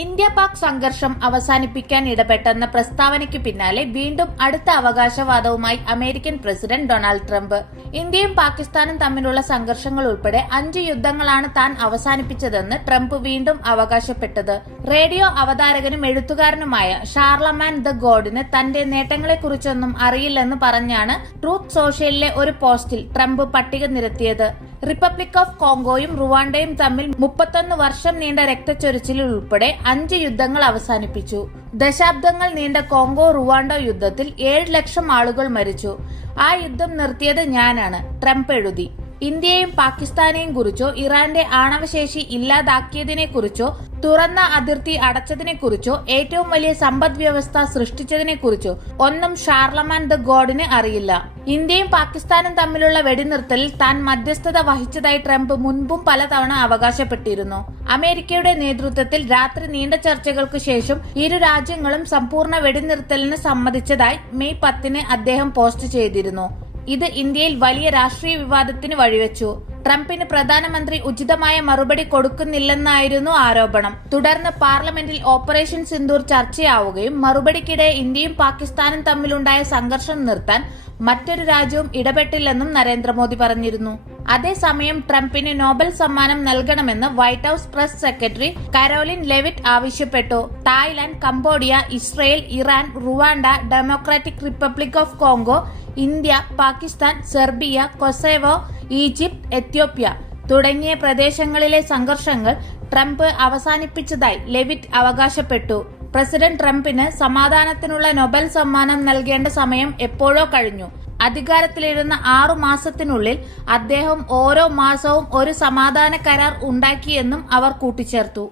India Pak സംഘർഷം അവസാനിപ്പിക്കാൻ ഇടപെട്ടെന്ന പ്രസ്താവനയ്ക്ക് പിന്നാലെ വീണ്ടും അടുത്ത അവകാശവാദവുമായി അമേരിക്കൻ പ്രസിഡന്റ് ഡൊണാൾഡ് ട്രംപ്. ഇന്ത്യയും പാകിസ്ഥാനും തമ്മിലുള്ള സംഘർഷങ്ങൾ ഉൾപ്പെടെ അഞ്ച് യുദ്ധങ്ങളാണ് താൻ അവസാനിപ്പിച്ചതെന്ന് ട്രംപ് വീണ്ടും അവകാശപ്പെട്ടത്. റേഡിയോ അവതാരകനും എഴുത്തുകാരനുമായ ഷാർലമാൻ ദ ഗോഡിന് തന്റെ നേട്ടങ്ങളെക്കുറിച്ചൊന്നും അറിയില്ലെന്ന് പറഞ്ഞാണ് ട്രൂത്ത് സോഷ്യലിലെ ഒരു പോസ്റ്റിൽ ട്രംപ് പട്ടിക നിരത്തിയത്. റിപ്പബ്ലിക് ഓഫ് കോങ്കോയും റുവാണ്ടയും തമ്മിൽ മുപ്പത്തൊന്ന് വർഷം നീണ്ട രക്തച്ചൊരിച്ചിലിൽ ഉൾപ്പെടെ അഞ്ച് യുദ്ധങ്ങൾ അവസാനിപ്പിച്ചു. ദശാബ്ദങ്ങൾ നീണ്ട കോങ്കോ റുവാണ്ടോ യുദ്ധത്തിൽ ഏഴ് ലക്ഷം ആളുകൾ മരിച്ചു. ആ യുദ്ധം നിർത്തിയത് ഞാനാണ് ട്രംപ് എഴുതി. ഇന്ത്യയും പാകിസ്ഥാനെയും കുറിച്ചോ ഇറാന്റെ ആണവശേഷി ഇല്ലാതാക്കിയതിനെ കുറിച്ചോ തുറന്ന അതിർത്തി അടച്ചതിനെ കുറിച്ചോ ഏറ്റവും വലിയ സമ്പദ് വ്യവസ്ഥ സൃഷ്ടിച്ചതിനെ കുറിച്ചോ ഒന്നും ഷാർലമാൻ ദ ഗോഡിന് അറിയില്ല. ഇന്ത്യയും പാകിസ്ഥാനും തമ്മിലുള്ള വെടിനിർത്തലിൽ താൻ മധ്യസ്ഥത വഹിച്ചതായി ട്രംപ് മുൻപും പലതവണ അവകാശപ്പെട്ടിരുന്നു. അമേരിക്കയുടെ നേതൃത്വത്തിൽ രാത്രി നീണ്ട ചർച്ചകൾക്ക് ശേഷം ഇരു രാജ്യങ്ങളും സമ്പൂർണ വെടിനിർത്തലിന് സമ്മതിച്ചതായി മെയ് പത്തിന് അദ്ദേഹം പോസ്റ്റ് ചെയ്തിരുന്നു. ഇത് ഇന്ത്യയിൽ വലിയ രാഷ്ട്രീയ വിവാദത്തിന് വഴിവെച്ചു. ട്രംപിന് പ്രധാനമന്ത്രി ഉചിതമായ മറുപടി കൊടുക്കുന്നില്ലെന്നായിരുന്നു ആരോപണം. തുടർന്ന് പാർലമെന്റിൽ ഓപ്പറേഷൻ സിന്ദൂർ ചർച്ചയാവുകയും മറുപടിക്കിടെ ഇന്ത്യയും പാകിസ്ഥാനും തമ്മിലുണ്ടായ സംഘർഷം നിർത്താൻ മറ്റൊരു രാജ്യവും ഇടപെട്ടില്ലെന്നും നരേന്ദ്രമോദി പറഞ്ഞിരുന്നു. അതേസമയം ട്രംപിന് നോബൽ സമ്മാനം നൽകണമെന്ന് White House press secretary Karoline Leavitt ആവശ്യപ്പെട്ടു. Thailand Cambodia Israel Iran Rwanda Democratic Republic of Congo India Pakistan Serbia Kosovo Egypt Ethiopia തുടങ്ങിയ പ്രദേശങ്ങളിലെ സംഘർഷങ്ങൾ ട്രംപ് അവസാനിപ്പിച്ചതായി ലെവിറ്റ് അവകാശപ്പെട്ടു. പ്രസിഡന്റ് ട്രംപിന് സമാധാനത്തിനുള്ള നൊബൽ സമ്മാനം നൽകേണ്ട സമയം എപ്പോഴോ കഴിഞ്ഞു. അധികാരത്തിലിരുന്ന ആറു മാസത്തിനുള്ളിൽ അദ്ദേഹം ഓരോ മാസവും ഒരു സമാധാന കരാർ ഉണ്ടാക്കിയെന്നും അവർ കൂട്ടിച്ചേർത്തു.